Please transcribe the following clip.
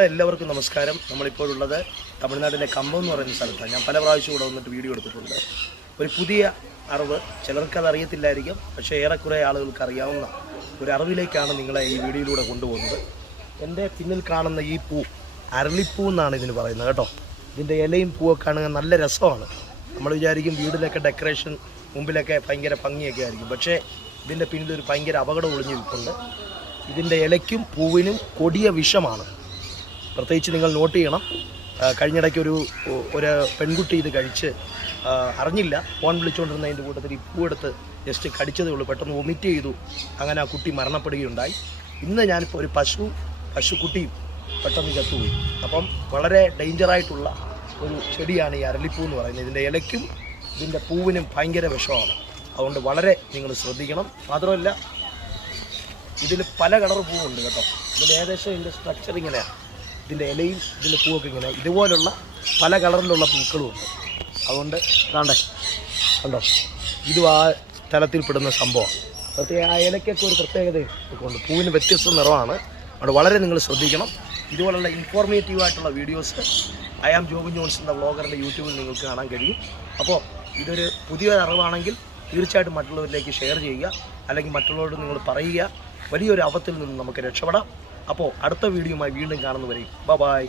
എല്ലാവർക്കും നമസ്കാരം. നമ്മളിപ്പോഴുള്ളത് തമിഴ്നാട്ടിലെ കമ്പം എന്ന് പറയുന്ന സ്ഥലത്താണ്. ഞാൻ പല പ്രാവശ്യം ഇവിടെ വന്നിട്ട് വീഡിയോ എടുത്തിട്ടുണ്ട്. ഒരു പുതിയ അറിവ് ചിലർക്ക് അത് അറിയത്തില്ലായിരിക്കും പക്ഷേ ഏറെക്കുറെ ആളുകൾക്ക് അറിയാവുന്ന ഒരു അറിവിലേക്കാണ് നിങ്ങളെ ഈ വീഡിയോയിലൂടെ കൊണ്ടുപോകുന്നത്. എന്റെ പിന്നിൽ കാണുന്ന ഈ പൂ അരളിപ്പൂ എന്നാണ് ഇതിന് പറയുന്നത് കേട്ടോ. ഇതിന്റെ ഇലയും പൂവൊക്കെ കാണുക നല്ല രസമാണ്. നമ്മൾ വിചാരിക്കും വീടിലൊക്കെ ഡെക്കറേഷൻ മുമ്പിലൊക്കെ ഭയങ്കര ഭംഗിയൊക്കെ ആയിരിക്കും. പക്ഷേ ഇതിന്റെ പിന്നിൽ ഒരു ഭയങ്കര അപകടം ഒളിഞ്ഞിരിപ്പുണ്ട്. ഇതിന്റെ ഇലയ്ക്കും പൂവിനും കൊടിയ വിഷമാണ്. പ്രത്യേകിച്ച് നിങ്ങൾ നോട്ട് ചെയ്യണം. കഴിഞ്ഞിടയ്ക്ക് ഒരു ഒരു പെൺകുട്ടി ഇത് കഴിച്ച് അറിഞ്ഞില്ല. ഫോൺ വിളിച്ചുകൊണ്ടിരുന്നതിന്റെ കൂട്ടത്തിൽ ഈ പൂവെടുത്ത് ജസ്റ്റ് കടിച്ചതേ ഉള്ളൂ. പെട്ടെന്ന് വൊമിറ്റ് ചെയ്തു. അങ്ങനെ ആ കുട്ടി മരണപ്പെടുകയുണ്ടായി. ഇന്ന് ഞാനിപ്പോൾ ഒരു പശു പശുക്കുട്ടിയും പെട്ടെന്ന് ചത്തുപോയി. അപ്പം വളരെ ഡേഞ്ചറായിട്ടുള്ള ഒരു ചെടിയാണ് ഈ അരളിപ്പൂ എന്ന് പറയുന്നത്. ഇതിന്റെ ഇലയ്ക്കും ഇതിന്റെ പൂവിനും ഭയങ്കര വിഷമാണ്. അതുകൊണ്ട് വളരെ നിങ്ങൾ ശ്രദ്ധിക്കണം. മാത്രമല്ല ഇതിൽ പല കളർ പൂവുണ്ട് കേട്ടോ. ഇതിന്റെ ഏകദേശം ഇതിന്റെ സ്ട്രക്ചർ ഇങ്ങനെയാണ് ഇതിന്റെ ഇലയും ഇതിന്റെ പൂവൊക്കെ ഇങ്ങനെ ഇതുപോലുള്ള പല കളറിലുള്ള പൂക്കളും ഉണ്ട്. അതുകൊണ്ട് കണ്ടേ കണ്ടോ? ഇതും ആ തലത്തിൽപ്പെടുന്ന സംഭവമാണ്. പ്രത്യേക ആ ഇലയ്ക്കൊക്കെ ഒരു പ്രത്യേകത ഉണ്ട് പൂവിന് വ്യത്യസ്ത നിറമാണ്. അതുകൊണ്ട് വളരെ നിങ്ങൾ ശ്രദ്ധിക്കണം. ഇതുപോലുള്ള ഇൻഫോർമേറ്റീവ് ആയിട്ടുള്ള videos I am Jobin Johns എന്ന വ്ളോഗറിന്റെ യൂട്യൂബിൽ നിങ്ങൾക്ക് കാണാൻ കഴിയും. അപ്പോൾ ഇതൊരു പുതിയൊരു അറിവാണെങ്കിൽ തീർച്ചയായിട്ടും മറ്റുള്ളവരിലേക്ക് ഷെയർ ചെയ്യുക. അല്ലെങ്കിൽ മറ്റുള്ളവരോട് നിങ്ങൾ പറയുക. വലിയൊരു അവത്തിൽ നിന്ന് നമുക്ക് രക്ഷപ്പെടാം. അപ്പോൾ അടുത്ത വീഡിയോയുമായി വീണ്ടും കാണുന്നവരെയും ബ ബായ്